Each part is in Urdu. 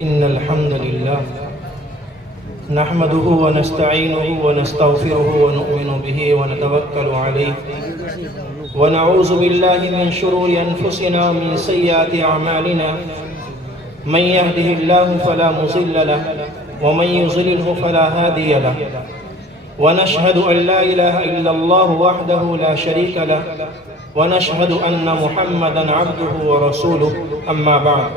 إن الحمد لله نحمده ونستعينه ونستغفره ونؤمن به ونتوكل عليه ونعوذ بالله من شرور أنفسنا ومن سيئات أعمالنا من يهده الله فلا مضل له ومن يضلله فلا هادي له ونشهد أن لا إله إلا الله وحده لا شريك له ونشهد أن محمدا عبده ورسوله أما بعد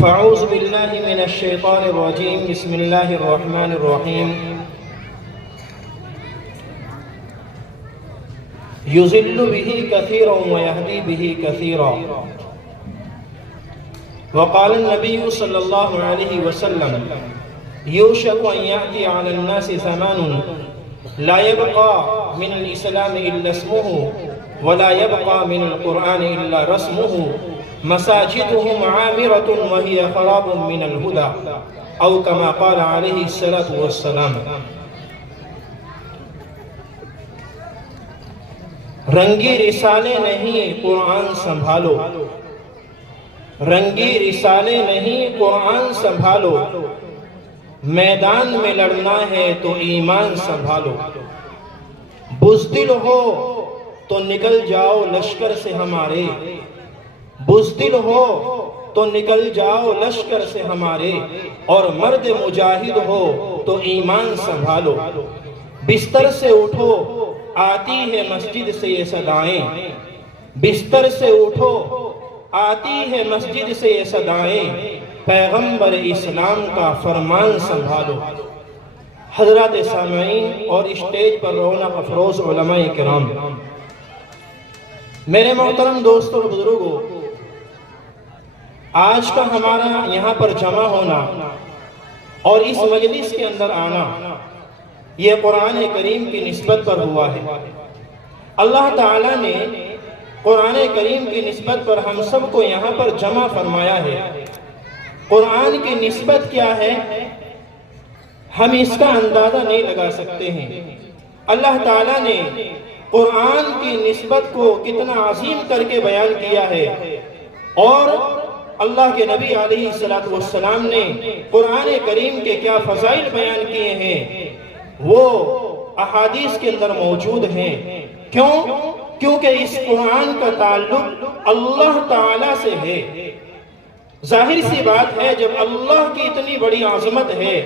فأعوذ بالله من الشيطان الرجيم بسم الله الرحمن الرحيم يضل به كثيرا ويهدي به كثيرا وقال النبي صلى الله عليه وسلم يوشك أن يأتي على الناس زمان لا يبقى من الإسلام إلا اسمه ولا يبقى من القرآن إلا رسمه مساجدهم عامرة وهي خراب من الهدى أو كما قال عليه الصلاة والسلام۔ رنگی رسالے نہیں قرآن سنبھالو، رنگی رسالے نہیں قرآن سنبھالو، میدان میں لڑنا ہے تو ایمان سنبھالو، بزدل ہو تو نکل جاؤ لشکر سے ہمارے، بزدل ہو تو نکل جاؤ لشکر سے ہمارے، اور مرد مجاہد ہو تو ایمان سنبھالو، بستر سے اٹھو آتی ہے مسجد سے یہ صدائیں، بستر سے اٹھو آتی ہے مسجد سے یہ صدائیں، پیغمبر اسلام کا فرمان سنبھالو۔ حضرات سامعین اور اسٹیج پر رونق افروز علماء کرام، میرے محترم دوستوں اور بزرگوں، آج کا ہمارا یہاں پر جمع ہونا اور اس مجلس کے اندر آنا یہ قرآن کریم کی نسبت پر ہوا ہے۔ اللہ تعالیٰ نے قرآن کریم کی نسبت پر ہم سب کو یہاں پر جمع فرمایا ہے۔ قرآن کی نسبت کیا ہے ہم اس کا اندازہ نہیں لگا سکتے ہیں۔ اللہ تعالیٰ نے قرآن کی نسبت کو کتنا عظیم کر کے بیان کیا ہے، اور اللہ کے نبی علیہ السلام نے قرآن کریم کے کیا فضائل بیان کیے ہیں وہ احادیث کے اندر موجود ہیں۔ کیونکہ اس قرآن کا تعلق اللہ تعالیٰ سے ہے۔ ظاہر سی بات ہے جب اللہ کی اتنی بڑی عظمت ہے،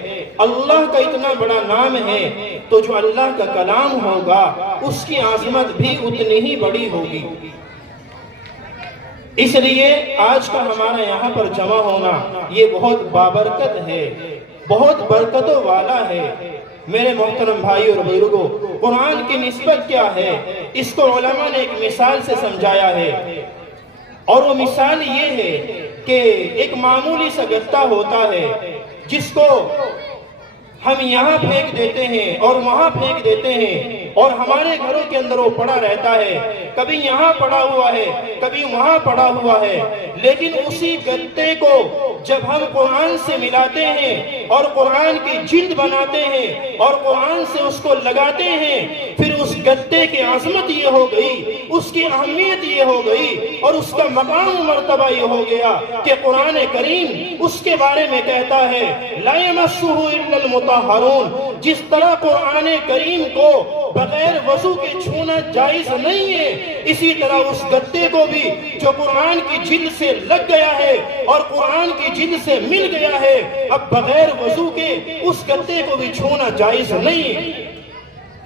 اللہ کا اتنا بڑا نام ہے، تو جو اللہ کا کلام ہوگا اس کی عظمت بھی اتنی ہی بڑی ہوگی۔ اس لیے آج کا ہمارا یہاں پر جمع ہونا یہ بہت بابرکت ہے، بہت برکتوں والا ہے۔ میرے محترم بھائی اور بزرگوں، قرآن کی نسبت کیا ہے اس کو علماء نے ایک مثال سے سمجھایا ہے، اور وہ مثال یہ ہے کہ ایک معمولی سا گتا ہوتا ہے جس کو ہم یہاں پھینک دیتے ہیں اور وہاں پھینک دیتے ہیں، اور ہمارے گھروں کے اندر وہ پڑا رہتا ہے، کبھی یہاں پڑا ہوا ہے کبھی وہاں پڑا ہوا ہے، لیکن اسی گتے کو جب ہم قرآن سے ملاتے ہیں اور قرآن کی جلد بناتے ہیں اور قرآن سے اس کو لگاتے ہیں، پھر اس گتے کی عظمت یہ ہو گئی، اس کی اہمیت یہ ہو گئی، اور اس کا مقام و مرتبہ یہ ہو گیا کہ قرآن کریم اس کے بارے میں کہتا ہے لا یمسہ الا المطہرون۔ جس طرح قرآن کریم کو بغیر وضو کے چھونا جائز نہیں ہے، اسی طرح اس گتے کو بھی جو قرآن کی جلد سے لگ گیا ہے اور قرآن کی جلد سے مل گیا ہے، اب بغیر وضو کے اس گتے کو بھی چھونا جائز نہیں ہے۔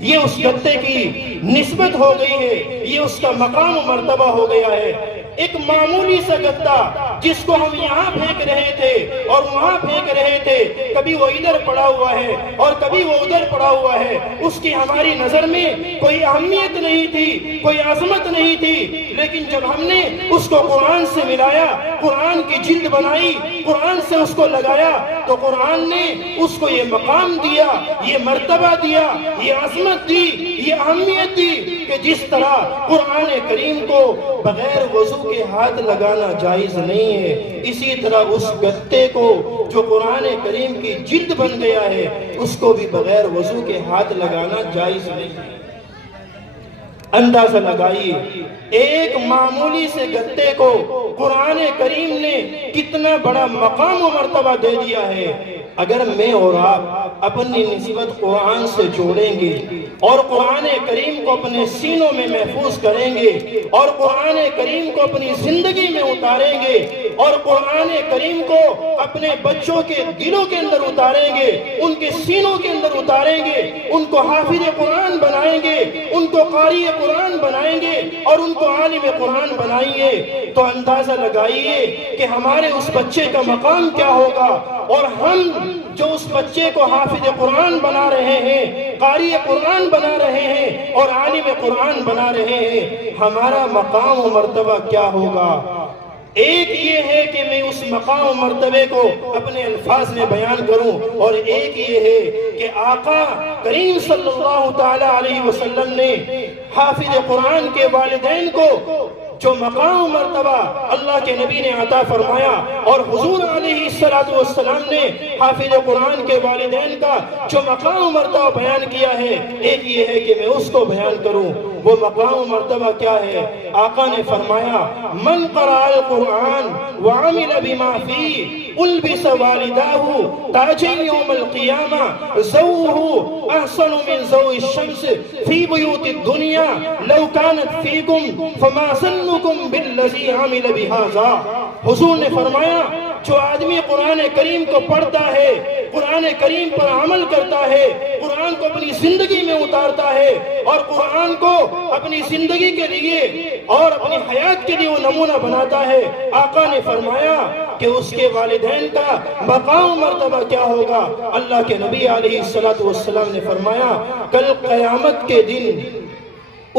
یہ اس گتے کی نسبت ہو گئی ہے، یہ اس کا مقام و مرتبہ ہو گیا ہے۔ ایک معمولی سا گتا جس کو ہم یہاں پھینک رہے تھے اور وہاں پھینک رہے تھے، کبھی وہ ادھر پڑا ہوا ہے اور کبھی وہ ادھر پڑا ہوا ہے، اس کی ہماری نظر میں کوئی اہمیت نہیں تھی، کوئی عظمت نہیں تھی، لیکن جب ہم نے اس کو قرآن سے ملایا، قرآن کی جلد بنائی، قرآن سے اس کو لگایا، تو قرآن نے اس کو یہ مقام دیا، یہ مرتبہ دیا، یہ عظمت دی، یہ اہمیت دی کہ جس طرح قرآن کریم کو بغیر وضو کے ہاتھ لگانا جائز نہیں ہے، اسی طرح اس گتے کو جو قرآن کریم کی جلد بن گیا ہے اس کو بھی بغیر وضو کے ہاتھ لگانا جائز نہیں ہے۔ اندازہ لگائیے ایک معمولی سے گتے کو قرآن کریم نے کتنا بڑا مقام و مرتبہ دے دیا ہے۔ اگر میں اور آپ اپنی نسبت قرآن سے جوڑیں گے اور قرآن کریم کو اپنے سینوں میں محفوظ کریں گے اور قرآن کریم کو اپنی زندگی میں اتاریں گے اور قرآن کریم کو اپنے بچوں کے دلوں کے اندر اتاریں گے، ان کے سینوں کے اندر اتاریں گے، ان کو حافظ قرآن بنائیں گے، ان کو قاری قرآن بنائیں گے اور ان کو عالم قرآن بنائیں گے، تو اندازہ لگائیے کہ ہمارے اس بچے کا مقام کیا ہوگا۔ اور ہم جو اس بچے کو حافظ قرآن بنا رہے ہیں، قاری قرآن بنا رہے ہیں اور عالم قرآن بنا رہے ہیں، ہمارا مقام و مرتبہ کیا ہوگا۔ ایک یہ ہے کہ میں اس مقام و مرتبے کو اپنے الفاظ میں بیان کروں، اور ایک یہ ہے کہ آقا کریم صلی اللہ تعالی علیہ وسلم نے حافظ قرآن کے والدین کو جو مقام و مرتبہ اللہ کے نبی نے عطا فرمایا، اور حضور علیہ السلام نے حافظ قرآن کے والدین کا جو مقام و مرتبہ بیان کیا ہے، ایک یہ ہے کہ میں اس کو بیان کروں۔ وہ مقام و مرتبہ کیا ہے؟ آقا نے فرمایا من قرأ القرآن وعمل بما فيه البس والداه تاجا يوم القيامة زوه احسن من زو الشمس في بيوت الدنيا لو كانت فيكم فما ظنكم بالذي عمل بهذا۔ حضور نے فرمایا جو آدمی قرآن کریم کو پڑھتا ہے، قرآن کریم پر عمل کرتا ہے، قرآن کو اپنی زندگی میں اتارتا ہے اور قرآن کو اپنی زندگی کے لیے اور اپنی حیات کے لیے وہ نمونہ بناتا ہے، آقا نے فرمایا کہ اس کے والدین کا مقام مرتبہ کیا ہوگا۔ اللہ کے نبی علیہ السلام نے فرمایا کل قیامت کے دن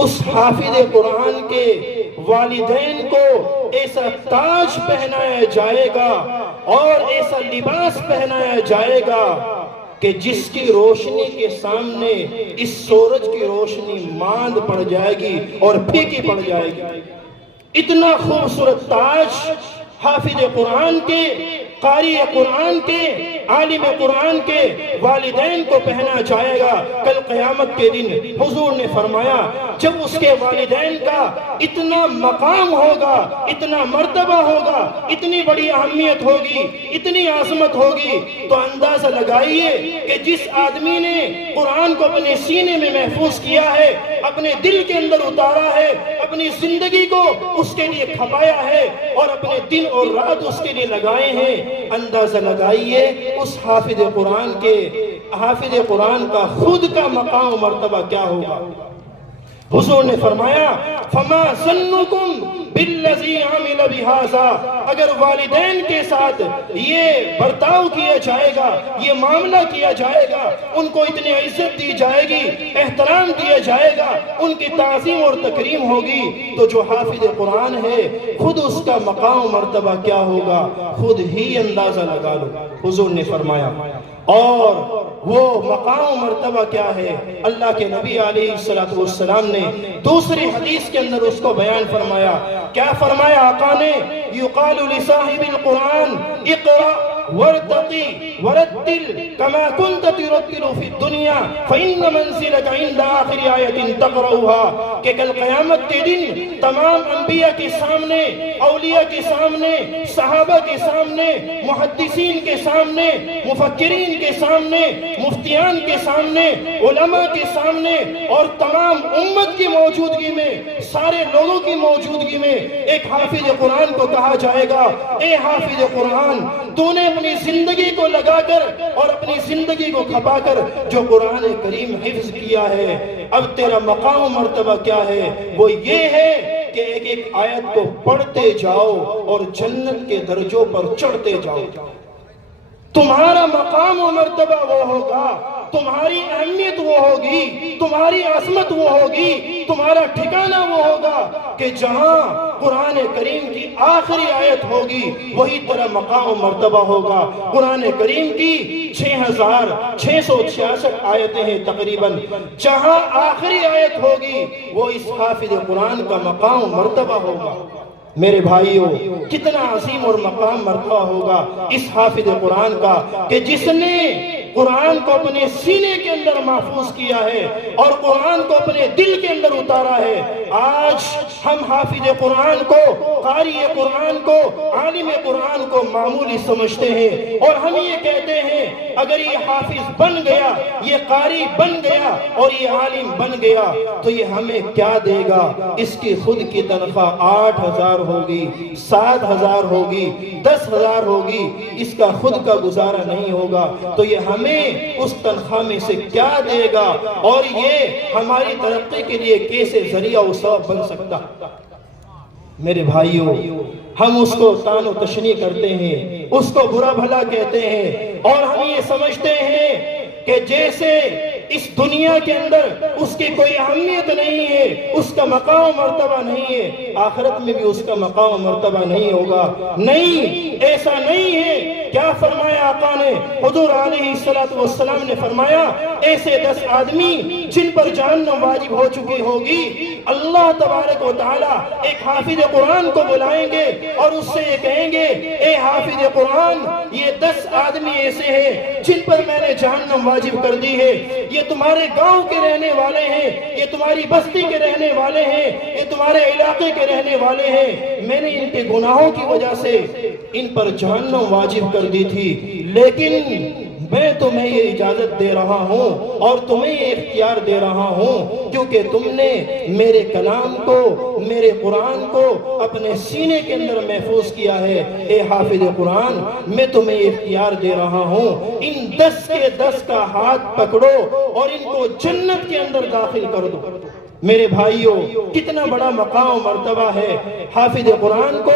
اس حافظ قرآن کے والدین کو ایسا تاج پہنایا جائے گا اور ایسا لباس پہنایا جائے گا کہ جس کی روشنی کے سامنے اس سورج کی روشنی ماند پڑ جائے گی اور پھیکی پڑ جائے گی۔ اتنا خوبصورت تاج حافظ قرآن کے، قاری قرآن کے، عالم قرآن کے والدین کو پہنا جائے گا کل قیامت کے دن۔ حضور نے فرمایا جب اس کے والدین کا اتنا مقام ہوگا، اتنا مرتبہ ہوگا، اتنی بڑی اہمیت ہوگی، اتنی عظمت ہوگی، تو اندازہ لگائیے کہ جس آدمی نے قرآن کو اپنے سینے میں محفوظ کیا ہے، اپنے دل کے اندر اتارا ہے، اپنی زندگی کو اس کے لیے کھپایا ہے اور اپنے دن اور رات اس کے لیے لگائے ہیں، اندازہ لگائیے اس حافظ قرآن کا خود کا مقام و مرتبہ کیا ہوگا۔ حضور نے فرمایا فما ظنکم بالذی عمل بہذا، اگر والدین کے ساتھ یہ برتاؤ کیا جائے گا، یہ معاملہ کیا جائے گا، ان کو اتنی عزت دی جائے گی، احترام دیا جائے گا، ان کی تعظیم اور تکریم ہوگی، تو جو حافظ قرآن ہے خود اس کا مقام مرتبہ کیا ہوگا، خود ہی اندازہ لگا لو۔ حضور نے فرمایا اور وہ مقام مرتبہ کیا ہے؟ اللہ کے نبی علیہ السلام نے دوسری حدیث کے اندر اس کو بیان فرمایا۔ کیا فرمایا آقا نے؟ یقال لصاحب القرآن اقرأ وارتقی ورتل کما کنت ترتل فی الدنیا فإن منزلک عند آخر آیت تقرأها، کہ کل قیامت کے دن تمام انبیاء کے سامنے، اولیاء کے سامنے، صحابہ کے سامنے، محدثین کے سامنے، مفکرین کے سامنے، مفتیان کے سامنے، علماء کے سامنے اور تمام امت کی موجودگی میں، سارے لوگوں کی موجودگی میں ایک حافظ قرآن کو کہا جائے گا اے حافظ قرآن، تو نے اپنی زندگی کو لگا کر اور اپنی زندگی کو کھپا کر جو قرآن کریم حفظ کیا ہے، اب تیرا مقام و مرتبہ کیا ہے؟ وہ یہ ہے کہ ایک ایک آیت کو پڑھتے جاؤ اور جنت کے درجوں پر چڑھتے جاؤ۔ تمہارا مقام و مرتبہ وہ ہوگا، تمہاری اہمیت وہ ہوگی، تمہاری عظمت وہ ہوگی، تمہارا ٹھکانہ وہ ہوگا کہ جہاں قرآن کریم کی آخری آیت ہوگی وہی تیرا مقام و مرتبہ ہوگا۔ قرآن کریم کی 6666 آیتیں ہیں تقریباً، جہاں آخری آیت ہوگی وہ اس حافظ قرآن کا مقام و مرتبہ ہوگا۔ میرے بھائیوں کتنا عظیم اور مقام مرتبہ ہوگا اس حافظ قرآن کا کہ جس نے قرآن کو اپنے سینے کے اندر محفوظ کیا ہے اور قرآن کو اپنے دل کے اندر اتارا ہے۔ آج ہم حافظ قرآن کو، قاری قرآن کو، عالم قرآن کو معمولی سمجھتے ہیں اور ہم یہ کہتے ہیں اگر یہ حافظ بن گیا، یہ قاری بن گیا اور یہ عالم بن گیا تو یہ ہمیں کیا دے گا؟ اس کی خود کی تنخواہ 8,000 ہوگی، 7,000 ہوگی، 10,000 ہوگی، اس کا خود کا گزارا نہیں ہوگا تو یہ ہمیں اس تنخواہ میں سے کیا دے گا اور یہ ہماری ترقی کے لیے کیسے ذریعہ و سبب بن سکتا؟ میرے بھائیوں، ہم اس کو طعن و تشنیع کرتے ہیں، اس کو برا بھلا کہتے ہیں اور ہم یہ سمجھتے ہیں کہ جیسے اس دنیا کے اندر اس کی کوئی اہمیت نہیں ہے، اس کا مقام و مرتبہ نہیں ہے، آخرت میں بھی اس کا مقام و مرتبہ نہیں ہوگا۔ نہیں، ایسا نہیں ہے۔ کیا فرمایا آقا نے؟ حضور علیہ السلام نے فرمایا ایسے 10 آدمی جن پر جہنم واجب ہو چکی ہوگی، اللہ تبارک و تعالی ایک حافظ قرآن کو بلائیں گے اور اس سے یہ کہیں گے اے حافظ قرآن، یہ 10 آدمی ایسے ہیں جن پر میں نے جہنم واجب کر دی ہے، یہ تمہارے گاؤں کے رہنے والے ہیں، یہ تمہاری بستی کے رہنے والے ہیں، یہ تمہارے علاقے کے رہنے والے ہیں، میں نے ان کے گناہوں کی وجہ سے ان پر جہنم واجب کر دی تھی، لیکن میں تمہیں یہ اجازت دے رہا ہوں اور تمہیں یہ اختیار دے رہا ہوں کیونکہ تم نے میرے کلام کو، میرے قرآن کو اپنے سینے کے اندر محفوظ کیا ہے۔ اے حافظ قرآن، میں تمہیں یہ اختیار دے رہا ہوں، ان 10 کے 10 کا ہاتھ پکڑو اور ان کو جنت کے اندر داخل کر دو۔ میرے بھائیوں، کتنا بڑا مقام و مرتبہ ہے حافظ قرآن کو،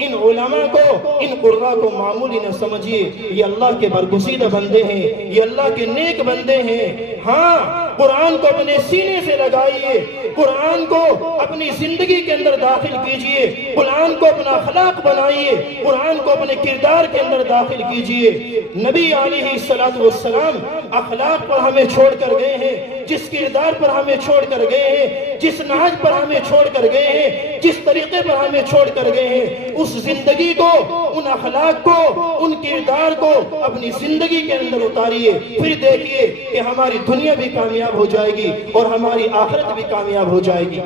ان علماء کو، ان قراء کو معمولی نہ سمجھیے، یہ اللہ کے برگزیدہ بندے ہیں، یہ اللہ کے نیک بندے ہیں۔ ہاں، قرآن کو اپنے سینے سے لگائیے، قرآن کو اپنی زندگی کے اندر داخل کیجئے، قرآن کو اپنا اخلاق بنائیے، قرآن کو اپنے کردار کے اندر داخل کیجئے۔ نبی علیہ السلام اخلاق پر ہمیں چھوڑ کر گئے ہیں، جس کردار پر ہمیں چھوڑ کر گئے ہیں، جس نہج پر ہمیں چھوڑ کر گئے ہیں، جس طریقے پر ہمیں چھوڑ کر گئے ہیں، اس زندگی کو، ان اخلاق کو، ان کردار کو اپنی زندگی کے اندر اتاریے، پھر دیکھیے کہ ہماری دنیا بھی کامیاب ہو جائے گی اور ہماری آخرت بھی کامیاب ہو جائے گی۔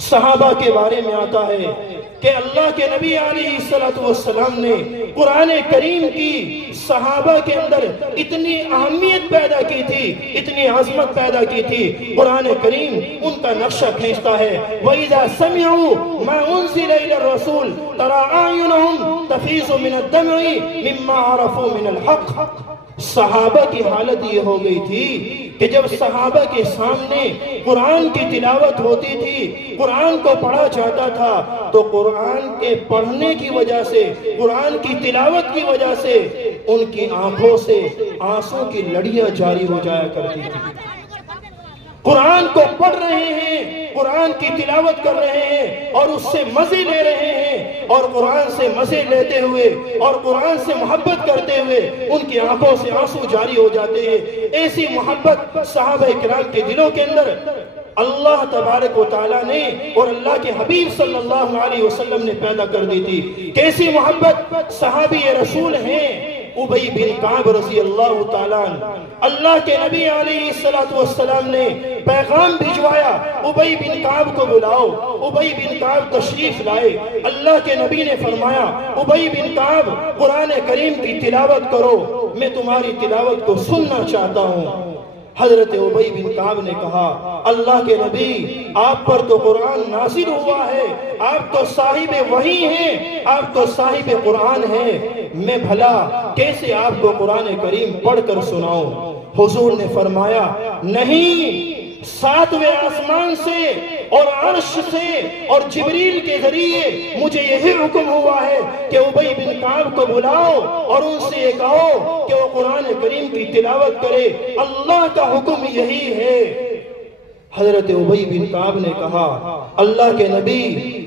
صحابہ کے بارے میں آتا ہے کہ اللہ کے نبی علیہ السلام نے قرآن کریم کی صحابہ کے اندر اتنی اہمیت پیدا کی تھی، اتنی عظمت پیدا کی تھی، قرآن کریم ان کا نقشہ کھینچتا ہے۔ وَإِذَا سَمِعُوا مَا أُنزِلَ إِلَى الرَّسُولِ تَرَىٰ أَعْيُنَهُمْ تَفِيضُ مِنَ الدَّمْعِ مِمَّا عَرَفُوا مِنَ الْحَقِّ۔ صحابہ کی حالت یہ ہو گئی تھی کہ جب صحابہ کے سامنے قرآن کی تلاوت ہوتی تھی، قرآن کو پڑھا جاتا تھا تو قرآن کے پڑھنے کی وجہ سے، قرآن کی تلاوت کی وجہ سے ان کی آنکھوں سے آنسوں کی لڑیاں جاری ہو جایا کرتی تھی۔ قرآن کو پڑھ رہے ہیں، قرآن کی تلاوت کر رہے ہیں اور اس سے مزے لے رہے ہیں، اور قرآن سے مزے لیتے ہوئے اور قرآن سے محبت کرتے ہوئے ان کی آنکھوں سے آنسو جاری ہو جاتے ہیں۔ ایسی محبت صحابہ کرام کے دلوں کے اندر اللہ تبارک و تعالیٰ نے اور اللہ کے حبیب صلی اللہ علیہ وسلم نے پیدا کر دی تھی۔ کیسی محبت! صحابی رسول ہیں ابی بن کعب رضی اللہ تعالیٰ عنہ، اللہ کے نبی علیہ السلام نے پیغام بھجوایا ابی بن کعب کو بلاؤ۔ ابی بن کعب تشریف لائے، اللہ کے نبی نے فرمایا ابی بن کعب قرآن کریم کی تلاوت کرو، میں تمہاری تلاوت کو سننا چاہتا ہوں۔ حضرت ابی بن کعب نے کہا اللہ کے نبی، آپ پر تو قرآن نازل ہوا ہے، آپ تو صاحب وحی ہیں، آپ تو صاحب قرآن ہیں، میں بھلا کیسے آپ کو قرآن کریم پڑھ کر سناؤں؟ حضور نے فرمایا نہیں، 7ویں آسمان سے اور عرش سے اور جبریل کے ذریعے مجھے یہی حکم ہوا ہے کہ ابی بن کعب کو بلاؤ اور ان سے یہ کہو کہ وہ قرآن کریم کی تلاوت کرے، اللہ کا حکم یہی ہے۔ حضرت ابی بن کعب نے کہا اللہ کے نبی،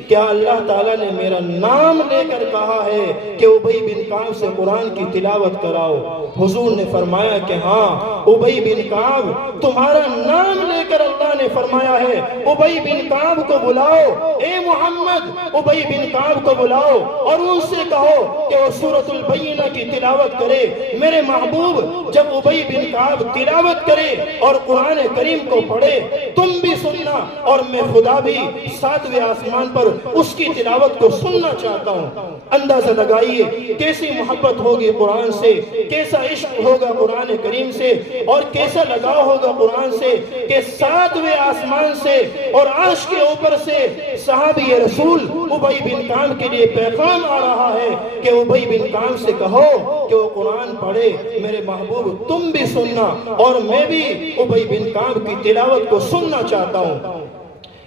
کیا اللہ تعالیٰ نے میرا نام لے کر کہا ہے کہ ابی بن کعب سے قرآن کی تلاوت کراؤ؟ حضور نے فرمایا کہ ہاں ابی بن کعب تمہارا نام لے کر اللہ نے فرمایا ہے ابی بن کعب کو بلاؤ، اے محمد ابی بن کعب کو بلاؤ اور ان سے کہو کہ وہ سورۃ البینہ کی تلاوت کرے۔ میرے محبوب جب ابی بن کعب تلاوت کرے اور قرآن کریم کو پڑھے تم بھی سننا، اور میں خدا بھی ساتویں آسمان پر اس کی تلاوت کو سننا چاہتا ہوں۔ اندازہ لگائیے کیسی محبت ہوگی قرآن سے، کیسا عشق ہوگا قرآن کریم سے، اور کیسا لگاؤ ہوگا قرآن سے کہ ساتویں آسمان سے اور عرش کے اوپر سے صحابی رسول ابی بن کعب کے لیے پیغام آ رہا ہے کہ ابی بن کعب سے کہو کہ وہ قرآن پڑھے۔ میرے محبوب تم بھی سننا اور میں بھی ابی بن کعب کی تلاوت کو سننا چاہتا ہوں۔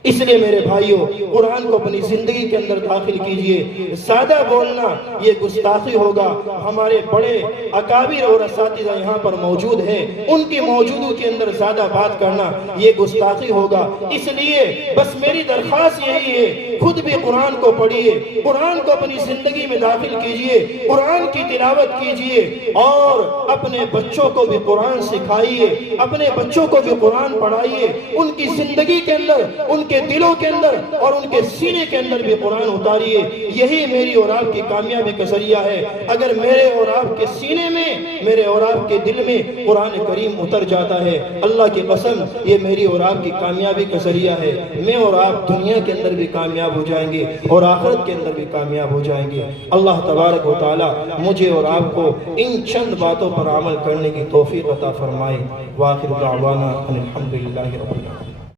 اس لیے میرے بھائیوں قرآن کو اپنی زندگی کے اندر داخل کیجئے۔ سادہ بولنا یہ گستاخی ہوگا۔ ہمارے بڑے اکابر اور اساتذہ یہاں پر موجود ہیں، ان کی موجودگی کے اندر زیادہ بات کرنا یہ گستاخی ہوگا۔ اس لیے بس میری درخواست یہی ہے، خود بھی قرآن کو پڑھیے، قرآن کو اپنی زندگی میں داخل کیجئے، قرآن کی تلاوت کیجئے اور اپنے بچوں کو بھی قرآن سکھائیے، اپنے بچوں کو بھی قرآن پڑھائیے، ان کی زندگی کے اندر، ان کے دلوں کے اندر اور ان کے سینے کے اندر بھی قرآن اتاریے۔ یہی میری اور آپ کی کامیابی کا ذریعہ ہے۔ اگر میرے اور آپ کے سینے میں، میرے اور آپ کے دل میں قرآن کریم اتر جاتا ہے، اللہ کی قسم یہ میری اور آپ کی کامیابی کا ذریعہ ہے۔ میں اور آپ دنیا کے اندر بھی کامیاب ہو جائیں گے اور آخرت کے اندر بھی کامیاب ہو جائیں گے۔ اللہ تبارک و تعالی مجھے اور آپ کو ان چند باتوں پر عمل کرنے کی توفیق عطا فرمائے۔ وآخر دعوانا ان الحمدللہ رب العالمین۔